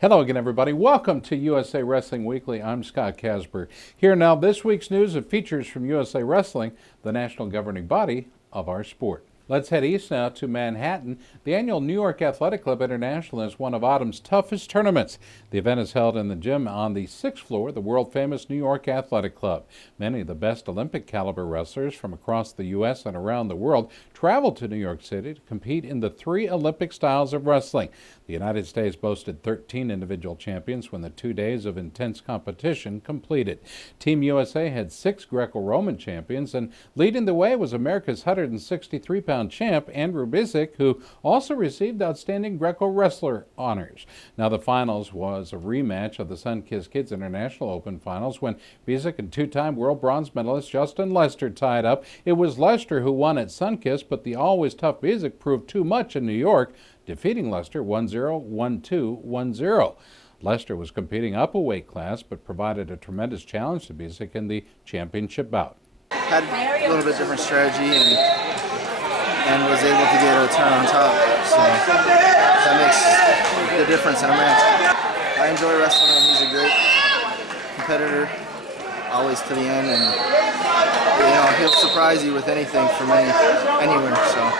Hello again, everybody. Welcome to USA Wrestling Weekly. I'm Scott Casper. Here now, this week's news of features from USA Wrestling, the national governing body of our sport. Let's head east now to Manhattan. The annual New York Athletic Club International is one of autumn's toughest tournaments. The event is held in the gym on the 6th floor of the world-famous New York Athletic Club. Many of the best Olympic-caliber wrestlers from across the U.S. and around the world travel to New York City to compete in the 3 Olympic styles of wrestling. The United States boasted 13 individual champions when the 2 days of intense competition completed. Team USA had 6 Greco-Roman champions, and leading the way was America's 163-pound champ Andrew Bizik, who also received Outstanding Greco Wrestler honors. Now the finals was a rematch of the Sun-Kissed Kids International Open Finals when Bizik and 2-time world bronze medalist Justin Lester tied up. It was Lester who won at Sun-Kissed, but the always tough Bizik proved too much in New York, defeating Lester 1-0, 1-2, 1-0. Lester was competing up a weight class, but provided a tremendous challenge to Bizik in the championship bout. Had a little bit different strategy and was able to get a turn on top, so that makes the difference in a match. I enjoy wrestling him. He's a great competitor, always to the end, and he'll surprise you with anything from anywhere, so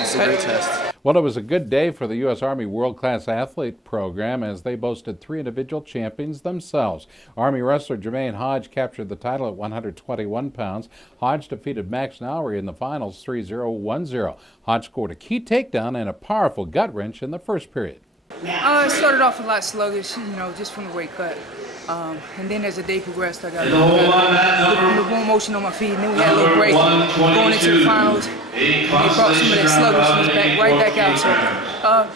it's a great test. Well, it was a good day for the U.S. Army World Class Athlete program as they boasted 3 individual champions themselves. Army wrestler Jermaine Hodge captured the title at 121 pounds. Hodge defeated Max Nowry in the finals 3-0, 1-0. Hodge scored a key takedown and a powerful gut wrench in the first period. It started off a lot sluggish, just from the weight cut. And then as the day progressed, I got a little more motion on my feet, and then we had a little break going into the finals. They brought some of that sluggishness right back out. So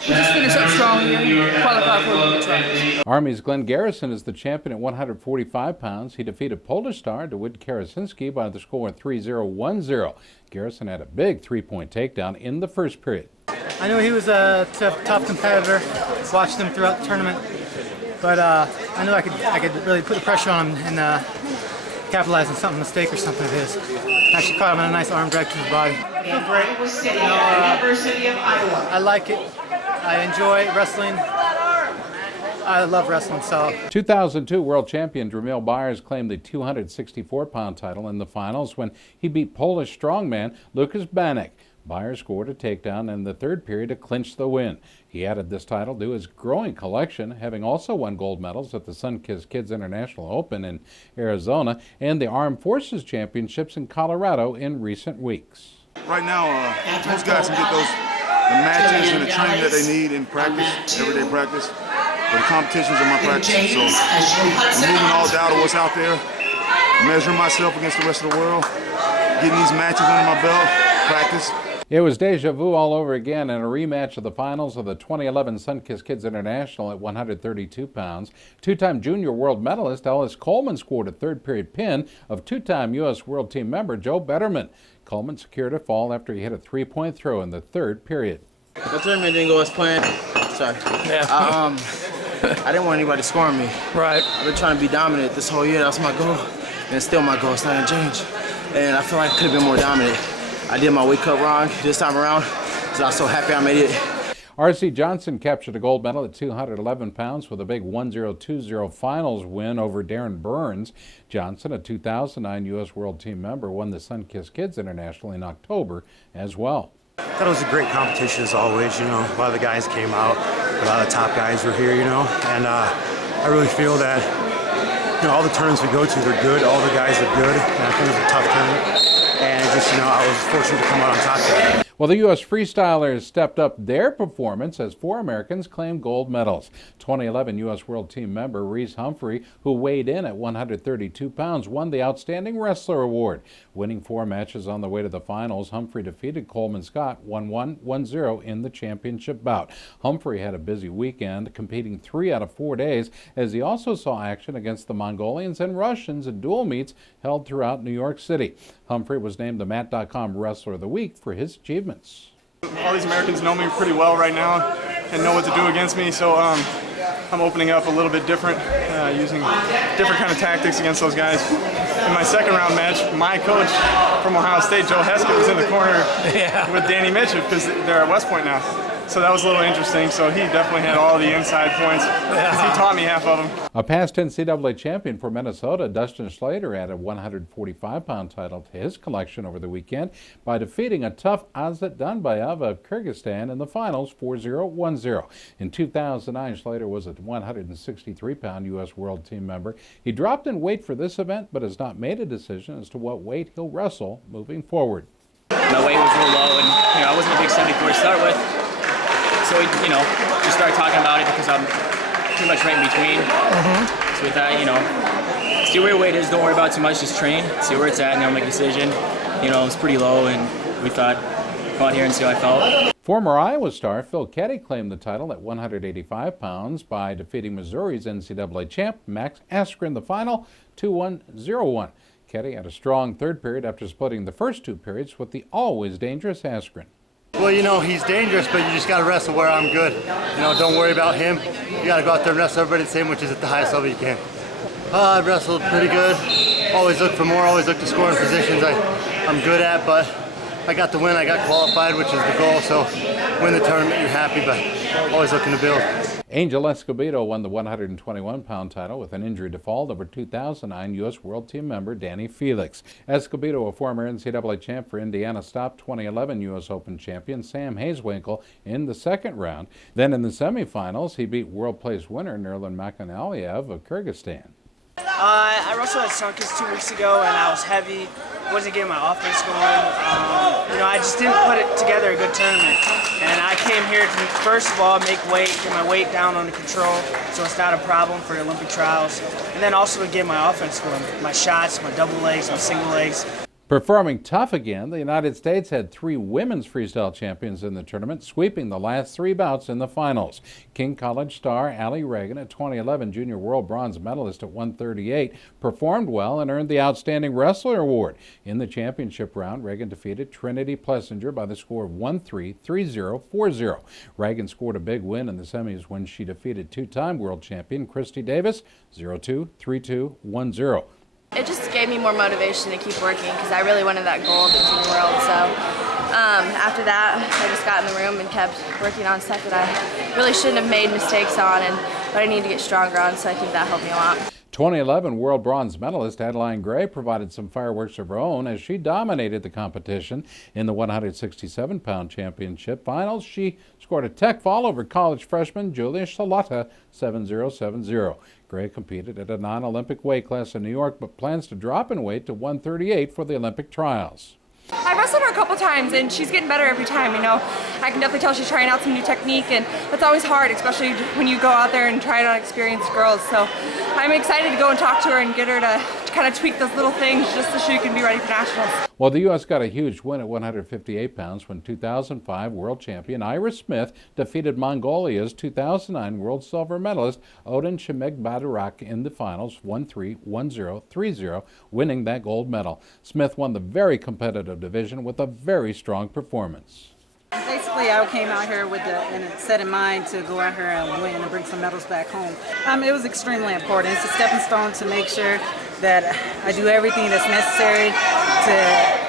we just finished up strong here, qualified for Olympic trials. Army's Glenn Garrison is the champion at 145 pounds. He defeated Polish star Dawid Karasinski by the score of 3-0, 1-0. Garrison had a big 3-point takedown in the first period. I knew he was a tough competitor. Watched him throughout the tournament. But I knew I could really put the pressure on him and capitalize on something, mistake or something of his. Actually caught him in a nice arm drag to his body. I feel great. I like it. I enjoy wrestling. I love wrestling. So 2002 world champion Dramil Byers claimed the 264-pound title in the finals when he beat Polish strongman Lukas Banek. Byers scored a takedown in the third period to clinch the win. He added this title to his growing collection, having also won gold medals at the Sun-Kissed Kids International Open in Arizona and the Armed Forces Championships in Colorado in recent weeks. Right now, most guys can get the matches and the training that they need in practice, everyday practice. But the competitions are my practice, so I'm moving all doubt of what's out there, measuring myself against the rest of the world, getting these matches under my belt, practice. It was deja vu all over again in a rematch of the finals of the 2011 Sun-Kissed Kids International at 132 pounds. 2-time junior world medalist Ellis Coleman scored a third-period pin of 2-time U.S. World Team member Joe Betterman. Coleman secured a fall after he hit a 3-point throw in the third period. The tournament didn't go as planned. Sorry. Yeah. I didn't want anybody scoring me. Right. I've been trying to be dominant this whole year. That's my goal, and it's still my goal. It's not gonna change. And I feel like I could have been more dominant. I did my weight cut wrong this time around, so I'm so happy I made it. R.C. Johnson captured a gold medal at 211 pounds with a big 1-0-2-0 finals win over Darren Burns. Johnson, a 2009 U.S. World Team member, won the Sun-Kissed Kids International in October as well. I thought it was a great competition as always. A lot of the guys came out, a lot of the top guys were here, and I really feel that, all the tournaments we go to, they're good, all the guys are good, and I think it was a tough tournament. And I was fortunate to come out on top today. Well, the U.S. freestylers stepped up their performance as 4 Americans claimed gold medals. 2011 U.S. World Team member Reese Humphrey, who weighed in at 132 pounds, won the Outstanding Wrestler Award. Winning 4 matches on the way to the finals, Humphrey defeated Coleman Scott 1-1, 1-0 in the championship bout. Humphrey had a busy weekend, competing 3 out of 4 days, as he also saw action against the Mongolians and Russians in dual meets held throughout New York City. Humphrey was named the Mat.com Wrestler of the Week for his achievements. All these Americans know me pretty well right now and know what to do against me, so I'm opening up a little bit different, using different kind of tactics against those guys. In my second round match, my coach from Ohio State, Joe Heskett, was in the corner with Danny Mitchell because they're at West Point now. So that was a little interesting. So he definitely had all the inside points. He taught me half of them. A past NCAA champion for Minnesota, Dustin Slater, added a 145-pound title to his collection over the weekend by defeating a tough Azat Dunbayev of Kyrgyzstan in the finals 4-0, 1-0. In 2009, Slater was a 163-pound U.S. World Team member. He dropped in weight for this event, but has not made a decision as to what weight he'll wrestle moving forward. My weight was real low, and I wasn't a big 74 to start with. So we started talking about it because I'm pretty much right in between. So we thought, see where your weight is, don't worry about it too much, just train, see where it's at, and then make a decision. It's pretty low, and we thought, come out here and see how I felt. Former Iowa star Phil Ketty claimed the title at 185 pounds by defeating Missouri's NCAA champ Max Askren in the final 2-1, 0-1. Ketty had a strong third period after splitting the first two periods with the always dangerous Askren. Well, he's dangerous, but you just got to wrestle where I'm good. Don't worry about him. You got to go out there and wrestle everybody the same, which is at the highest level you can. I wrestled pretty good. Always look for more, always look to score in positions I'm good at, but I got the win, I got qualified, which is the goal, so win the tournament, you're happy, but always looking to build. Angel Escobedo won the 121-pound title with an injury default over 2009 U.S. World Team member Danny Felix. Escobedo, a former NCAA champ for Indiana, stopped 2011 U.S. Open champion Sam Hazewinkel in the second round. Then in the semifinals, he beat world place winner Nurlan Makhanaliev of Kyrgyzstan. I wrestled at Sunkus 2 weeks ago, and I was heavy. Wasn't getting my offense going. I just didn't put it together a good tournament. And I came here to, first of all, make weight, get my weight down under control, so it's not a problem for the Olympic trials. And then also to get my offense going, my shots, my double legs, my single legs. Performing tough again, the United States had 3 women's freestyle champions in the tournament, sweeping the last 3 bouts in the finals. King College star Allie Reagan, a 2011 Junior World Bronze medalist at 138, performed well and earned the Outstanding Wrestler Award. In the championship round, Reagan defeated Trinity Plessinger by the score of 1-3, 3-0, 4-0. Reagan scored a big win in the semis when she defeated 2-time world champion Christy Davis, 0-2, 3-2, 1-0. It just gave me more motivation to keep working because I really wanted that gold at Junior World. So after that, I just got in the room and kept working on stuff that I really shouldn't have made mistakes on, but I need to get stronger on, so I think that helped me a lot. 2011 world bronze medalist Adeline Gray provided some fireworks of her own as she dominated the competition. In the 167-pound championship finals, she scored a tech fall over college freshman Julia Shalata, 7-0, 7-0. Gray competed at a non-Olympic weight class in New York, but plans to drop in weight to 138 for the Olympic trials. I wrestled her a couple times, and she's getting better every time. I can definitely tell she's trying out some new technique, and that's always hard, especially when you go out there and try it on experienced girls. So I'm excited to go and talk to her and get her to kind of tweak those little things just so she can be ready for nationals. Well, the U.S. got a huge win at 158 pounds when 2005 world champion Ira Smith defeated Mongolia's 2009 world silver medalist Odin Shimeg-Badarak in the finals 1-3, 1-0, 3-0, winning that gold medal. Smith won the very competitive division with a very strong performance. Basically, I came out here with a set in mind to go out here and win and bring some medals back home. It was extremely important. It's a stepping stone to make sure that I do everything that's necessary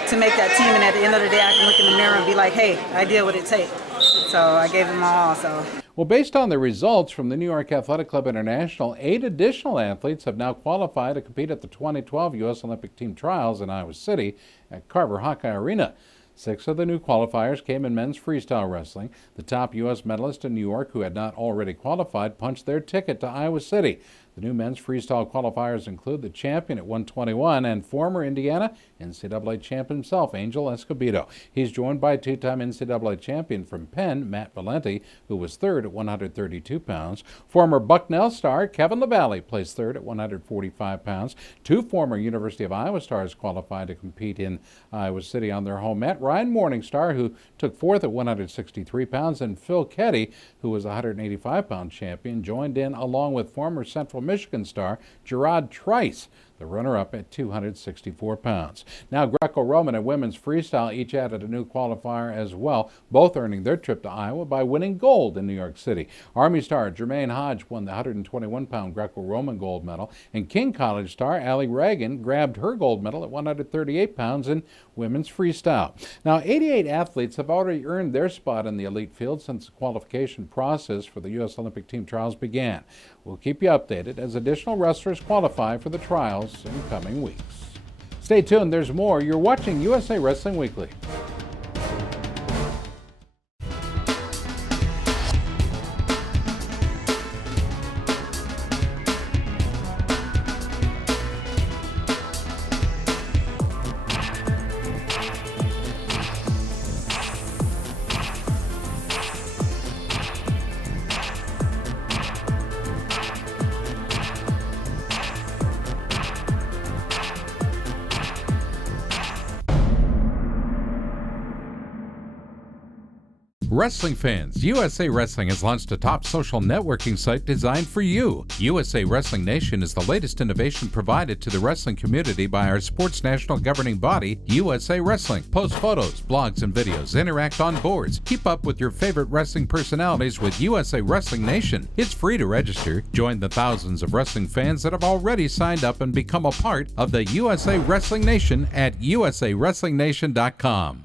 to make that team, and at the end of the day, I can look in the mirror and be like, hey, I did what it takes. So I gave them all. Well, based on the results from the New York Athletic Club International, 8 additional athletes have now qualified to compete at the 2012 U.S. Olympic Team Trials in Iowa City at Carver Hawkeye Arena. 6 of the new qualifiers came in men's freestyle wrestling. The top U.S. medalist in New York, who had not already qualified, punched their ticket to Iowa City. The new men's freestyle qualifiers include the champion at 121 and former Indiana NCAA champ himself, Angel Escobedo. He's joined by 2-time NCAA champion from Penn, Matt Valenti, who was third at 132 pounds. Former Bucknell star Kevin LaValle placed third at 145 pounds. 2 former University of Iowa stars qualified to compete in Iowa City on their home mat. Ryan Morningstar, who took fourth at 163 pounds, and Phil Ketty, who was a 185-pound champion, joined in along with former Central Michigan star Gerard Trice. the runner-up at 264 pounds. Now Greco-Roman and women's freestyle each added a new qualifier as well, both earning their trip to Iowa by winning gold in New York City. Army star Jermaine Hodge won the 121-pound Greco-Roman gold medal, and King College star Allie Reagan grabbed her gold medal at 138 pounds in women's freestyle. Now 88 athletes have already earned their spot in the elite field since the qualification process for the U.S. Olympic team trials began. We'll keep you updated as additional wrestlers qualify for the trials in coming weeks. Stay tuned, there's more. You're watching USA Wrestling Weekly. Wrestling fans, USA Wrestling has launched a top social networking site designed for you. USA Wrestling Nation is the latest innovation provided to the wrestling community by our sports national governing body, USA Wrestling. Post photos, blogs, and videos, interact on boards. Keep up with your favorite wrestling personalities with USA Wrestling Nation. It's free to register. Join the thousands of wrestling fans that have already signed up and become a part of the USA Wrestling Nation at usawrestlingnation.com.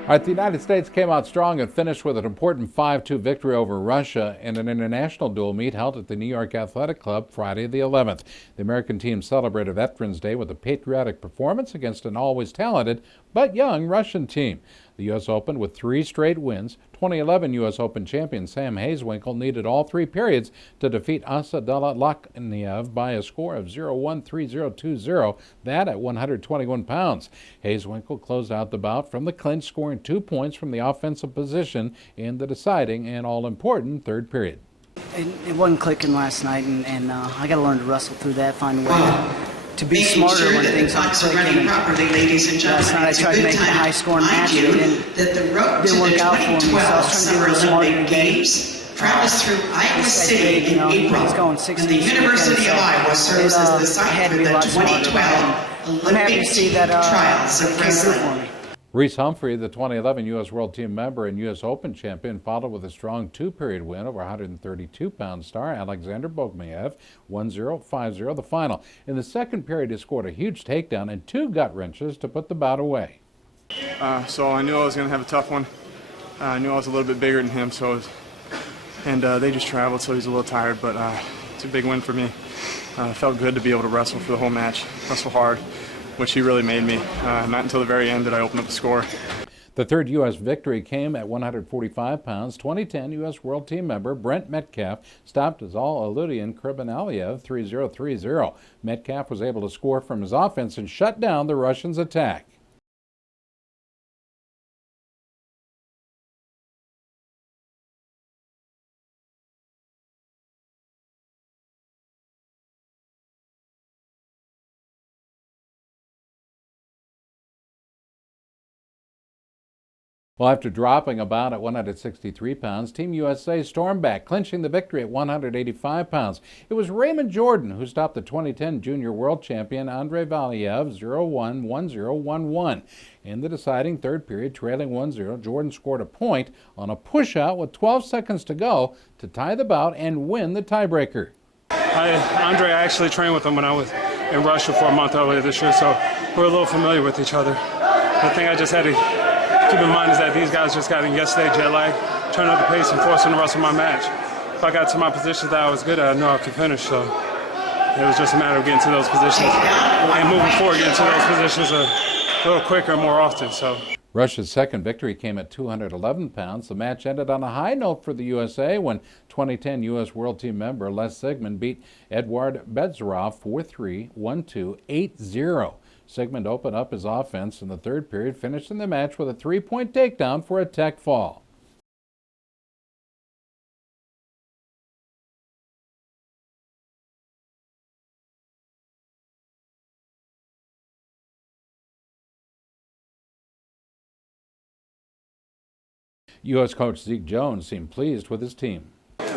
All right, the United States came out strong and finished with an important 5-2 victory over Russia in an international dual meet held at the New York Athletic Club Friday the 11th. The American team celebrated Veterans Day with a patriotic performance against an always talented but young Russian team. The U.S. opened with 3 straight wins. 2011 U.S. Open champion Sam Hazewinkel needed all 3 periods to defeat Asa Delatlakniev by a score of 0-1, 3-0, 2-0, that at 121 pounds. Hazewinkel closed out the bout from the clinch, scoring 2 points from the offensive position in the deciding and all-important third period. It wasn't clicking last night, and I got to learn to wrestle through that, find a way to be smarter when things aren't clicking. Last night I tried to make it a high-scoring match, and it didn't work out for me, so I was trying to be a little smarter today. Travels through Iowa City in April, and the University of Iowa serves as the site for the 2012 Olympic trials of wrestling. Reese Humphrey, the 2011 U.S. World Team member and U.S. Open champion, followed with a strong 2-period win over 132-pound star Alexander Bogmayev, 1-0, 5-0, the final. In the second period, he scored a huge takedown and 2 gut wrenches to put the bout away. So I knew I was going to have a tough one. I knew I was a little bit bigger than him, and they just traveled, so he's a little tired, but it's a big win for me. It felt good to be able to wrestle for the whole match, wrestle hard, which he really made me. Not until the very end did I open up the score. The third U.S. victory came at 145 pounds. 2010 U.S. World Team member Brent Metcalf stopped Azal Aludian Kurbanaliev 3-0, 3-0. Metcalf was able to score from his offense and shut down the Russians' attack. Well, after dropping about at 163 pounds, Team USA stormed back, clinching the victory at 185 pounds. It was Raymond Jordan who stopped the 2010 junior world champion Andrei Valiev 0-1, 1-0, 1-1. In the deciding third period, trailing 1-0, Jordan scored a point on a push-out with 12 seconds to go to tie the bout and win the tiebreaker. Andre, I actually trained with him when I was in Russia for a month earlier this year, so we're a little familiar with each other. The thing I just had to keep in mind is that these guys just got in yesterday, jet lag, turned up the pace and forcing the rest of my match. If I got to my positions that I was good at, I know I could finish, so it was just a matter of getting to those positions and moving forward, getting to those positions a little quicker and more often. Russia's second victory came at 211 pounds. The match ended on a high note for the USA when 2010 U.S. World Team member Les Sigmund beat Eduard Bedzarov 4-3, 1-2, 8-0. Sigmund opened up his offense in the third period, finishing the match with a 3-point takedown for a tech fall. U.S. coach Zeke Jones seemed pleased with his team.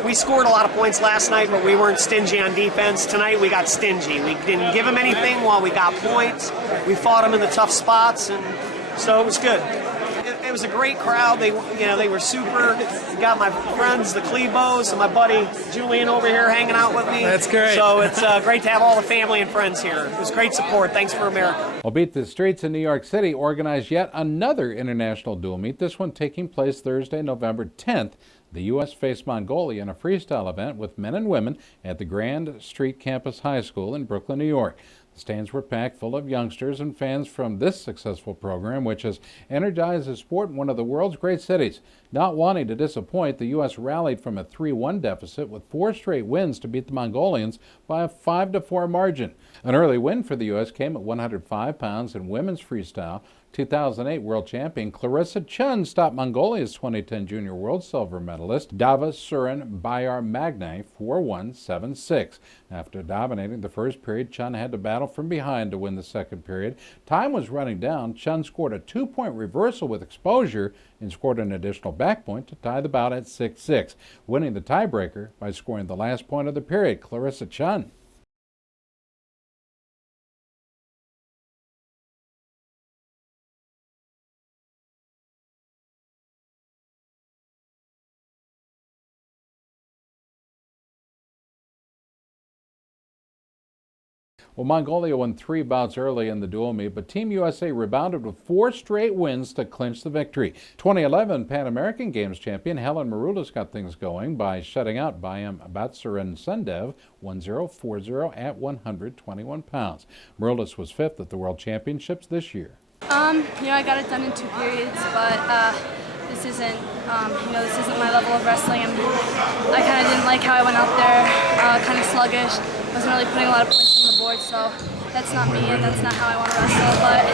We scored a lot of points last night, but we weren't stingy on defense. Tonight we got stingy. We didn't give them anything while we got points. We fought them in the tough spots, and so it was good. It was a great crowd. They were super. Got my friends, the Clebos, and my buddy Julian over here hanging out with me. That's great. So it's great to have all the family and friends here. It was great support. Thanks for America. Well, Beat the Streets in New York City organized yet another international dual meet, this one taking place Thursday, November 10th. The U.S. faced Mongolia in a freestyle event with men and women at the Grand Street Campus High School in Brooklyn, New York. The stands were packed full of youngsters and fans from this successful program, which has energized the sport in one of the world's great cities. Not wanting to disappoint, the U.S. rallied from a 3-1 deficit with 4 straight wins to beat the Mongolians by a 5-4 margin. An early win for the U.S. came at 105 pounds in women's freestyle. 2008 world champion Clarissa Chun stopped Mongolia's 2010 junior world silver medalist Dava Surin Bayar-Magnay 4-1, 7-6. After dominating the first period, Chun had to battle from behind to win the second period. Time was running down. Chun scored a 2-point reversal with exposure and scored an additional back point to tie the bout at 6-6, winning the tiebreaker by scoring the last point of the period. Clarissa Chun. Well, Mongolia won 3 bouts early in the dual meet, but Team USA rebounded with 4 straight wins to clinch the victory. 2011 Pan American Games champion Helen Maroulis got things going by shutting out Bayam Batsurin Sundev 1-0, 4-0 at 121 pounds. Maroulis was 5th at the World Championships this year. I got it done in 2 periods, but this isn't my level of wrestling. I kind of didn't like how I went out there, kind of sluggish. Wasn't really putting a lot of points on the board, so that's not me and that's not how I want to wrestle. But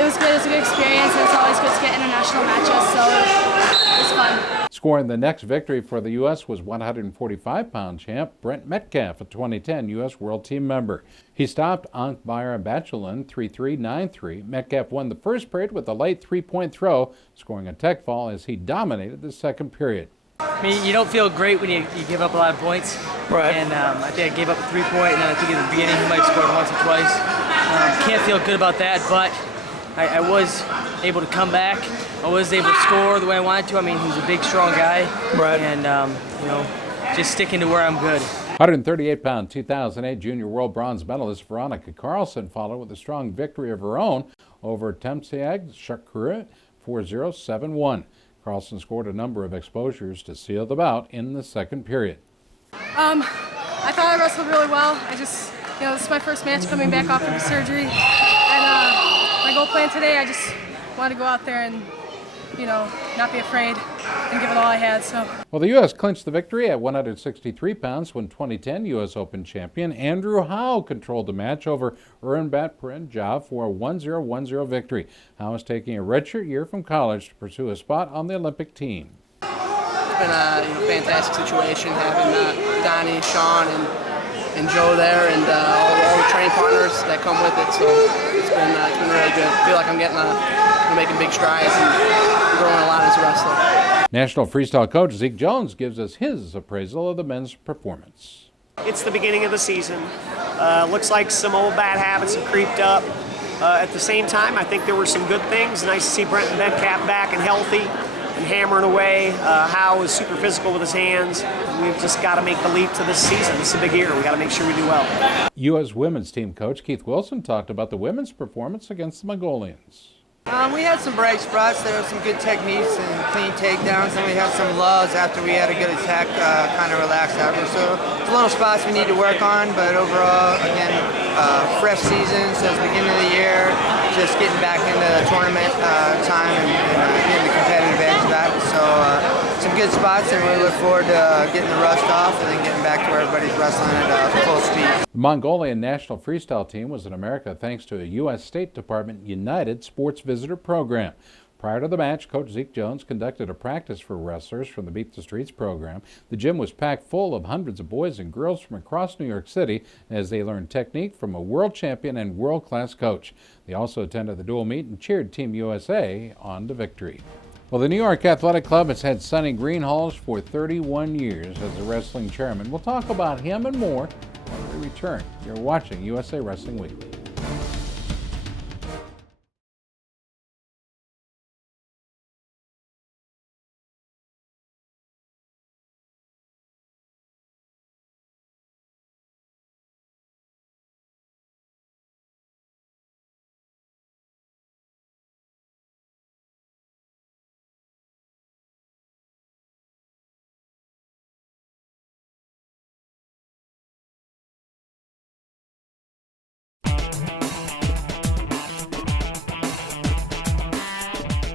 it was good. It was a good experience, and it's always good to get international matches, so it was fun. Scoring the next victory for the U.S. was 145-pound champ Brent Metcalf, a 2010 U.S. World Team member. He stopped Ankh Bayar-Bachelin 3-3, 9-3. Metcalf won the first period with a late 3-point throw, scoring a tech fall as he dominated the second period. I mean, you don't feel great when you give up a lot of points. Right. And I think I gave up a 3-point, and then I think in the beginning he might have scored once or twice. Can't feel good about that, but I was able to come back. I was able to score the way I wanted to. I mean, he's a big, strong guy. Right. And, just sticking to where I'm good. 138-pound 2008 junior world bronze medalist Veronica Carlson followed with a strong victory of her own over Temsiag Shakura 4-0, 7-1. Carlson scored a number of exposures to seal the bout in the second period. I thought I wrestled really well. this is my first match coming back off of the surgery. And my goal plan today, I just wanted to go out there and, not be afraid and give it all I had. So. Well, the U.S. clinched the victory at 163 pounds when 2010 U.S. Open champion Andrew Howe controlled the match over Urnbat Purinjav for a 1-0-1-0 victory. Howe is taking a redshirt year from college to pursue a spot on the Olympic team. It's been a fantastic situation having Donnie, Sean, and Joe there, and all the training partners that come with it. So it's been really good. I feel like I'm making big strides and growing a lot as a wrestler. National freestyle coach Zeke Jones gives us his appraisal of the men's performance. It's the beginning of the season. Looks like some old bad habits have creeped up. At the same time, I think there were some good things. Nice to see Brent Metcalf back and healthy and hammering away. Howe was super physical with his hands. We've just got to make the leap to this season. This is a big year. We got to make sure we do well. U.S. women's team coach Keith Wilson talked about the women's performance against the Mongolians. We had some bright spots. There were some good techniques and clean takedowns, and we had some lulls after we had a good attack, kind of relaxed after. So there's little spots we need to work on, but overall, again, fresh season since the beginning of the year, just getting back into the tournament time and getting the competitive edge of that. So some good spots, and we look forward to getting the rust off and then getting back to where everybody's wrestling at full speed. The Mongolian national freestyle team was in America thanks to a U.S. State Department United Sports Visitor Program. Prior to the match, Coach Zeke Jones conducted a practice for wrestlers from the Beat the Streets program. The gym was packed full of hundreds of boys and girls from across New York City as they learned technique from a world champion and world-class coach. They also attended the dual meet and cheered Team USA on to victory. Well, the New York Athletic Club has had Sonny Greenhall for 31 years as the wrestling chairman. We'll talk about him and more when we return. You're watching USA Wrestling Weekly.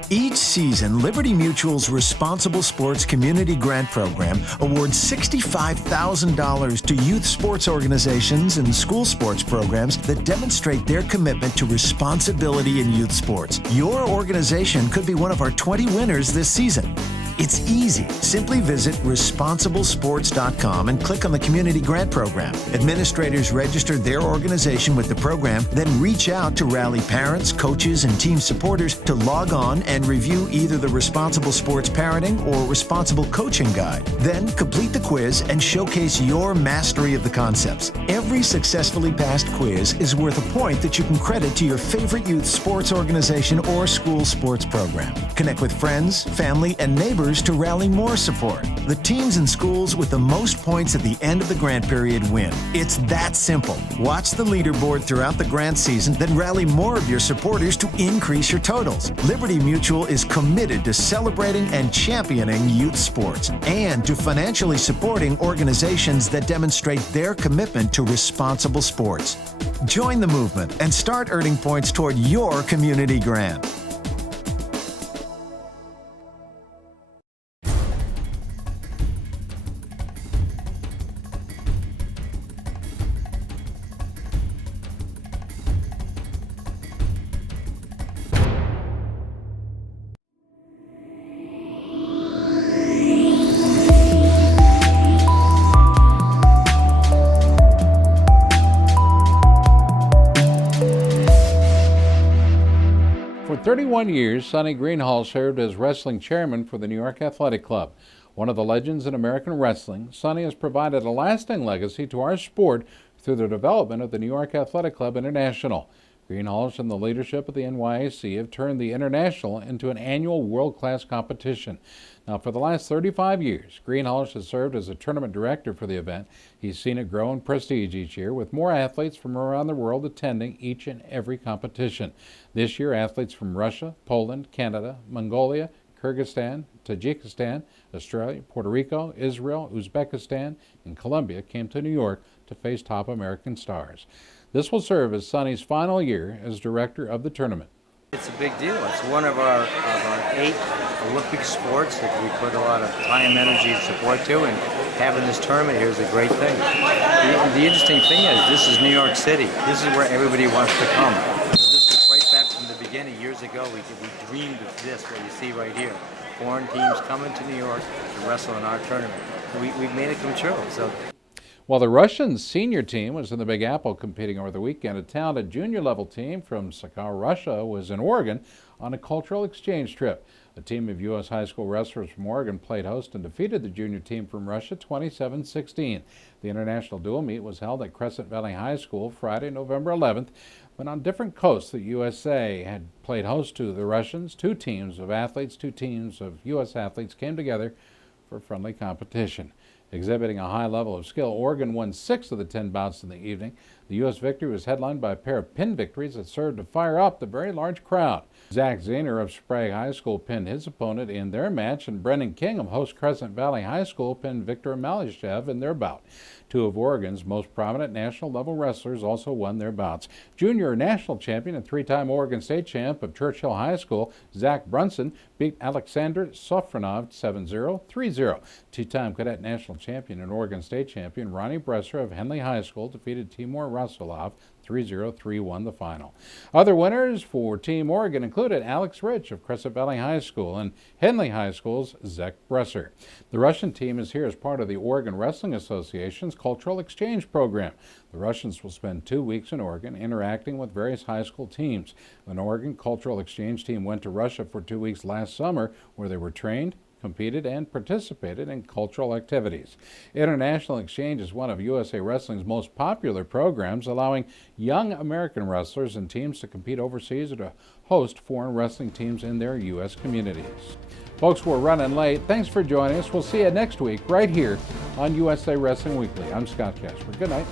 Each season, Liberty Mutual's Responsible Sports Community Grant Program awards $65,000 to youth sports organizations and school sports programs that demonstrate their commitment to responsibility in youth sports. Your organization could be one of our 20 winners this season. It's easy. Simply visit responsiblesports.com and click on the Community Grant Program. Administrators register their organization with the program, then reach out to rally parents, coaches, and team supporters to log on and review either the Responsible Sports Parenting or Responsible Coaching Guide. Then complete the quiz and showcase your mastery of the concepts. Every successfully passed quiz is worth a point that you can credit to your favorite youth sports organization or school sports program. Connect with friends, family, and neighbors to rally more support. The teams and schools with the most points at the end of the grant period win. It's that simple. Watch the leaderboard throughout the grant season, then rally more of your supporters to increase your totals. Liberty Mutual is committed to celebrating and championing youth sports and to financially supporting organizations that demonstrate their commitment to responsible sports. Join the movement and start earning points toward your community grant. For 31 years, Sonny Greenhall served as wrestling chairman for the New York Athletic Club. One of the legends in American wrestling, Sonny has provided a lasting legacy to our sport through the development of the New York Athletic Club International. Greenhalls and the leadership of the NYAC have turned the International into an annual world-class competition. Now, for the last 35 years, Greenhalls has served as a tournament director for the event. He's seen it grow in prestige each year, with more athletes from around the world attending each and every competition. This year, athletes from Russia, Poland, Canada, Mongolia, Kyrgyzstan, Tajikistan, Australia, Puerto Rico, Israel, Uzbekistan, and Colombia came to New York to face top American stars. This will serve as Sonny's final year as director of the tournament. It's a big deal. It's one of our 8 Olympic sports that we put a lot of time, energy, and support to, and having this tournament here is a great thing. The interesting thing is this is New York City. This is where everybody wants to come. So this is right back from the beginning. Years ago, we dreamed of this, what you see right here. Foreign teams coming to New York to wrestle in our tournament. We've made it come true. So. While the Russian senior team was in the Big Apple competing over the weekend, a talented junior-level team from Sakar, Russia was in Oregon on a cultural exchange trip. A team of U.S. high school wrestlers from Oregon played host and defeated the junior team from Russia 27-16. The international dual meet was held at Crescent Valley High School Friday, November 11th, but on different coasts. The USA had played host to the Russians. Two teams of U.S. athletes came together for friendly competition. Exhibiting a high level of skill, Oregon won 6 of the 10 bouts in the evening. The U.S. victory was headlined by a pair of pin victories that served to fire up the very large crowd. Zach Zahner of Sprague High School pinned his opponent in their match, and Brendan King of host Crescent Valley High School pinned Victor Malishev in their bout. 2 of Oregon's most prominent national-level wrestlers also won their bouts. Junior national champion and 3-time Oregon State champ of Churchill High School, Zach Brunson, beat Alexander Sofronov 7-0, 3-0. 2-time cadet national champion and Oregon State champion Ronnie Bresser of Henley High School defeated Timur Rasulov 3-0, 3-1 the final. Other winners for Team Oregon included Alex Rich of Crescent Valley High School and Henley High School's Zach Bresser. The Russian team is here as part of the Oregon Wrestling Association's Cultural Exchange Program. The Russians will spend 2 weeks in Oregon interacting with various high school teams. An Oregon Cultural Exchange team went to Russia for 2 weeks last summer, where they were trained, competed, and participated in cultural activities. International Exchange is one of USA Wrestling's most popular programs, allowing young American wrestlers and teams to compete overseas or to host foreign wrestling teams in their U.S. communities. Folks, we're running late. Thanks for joining us. We'll see you next week right here on USA Wrestling Weekly. I'm Scott Casper. Good night.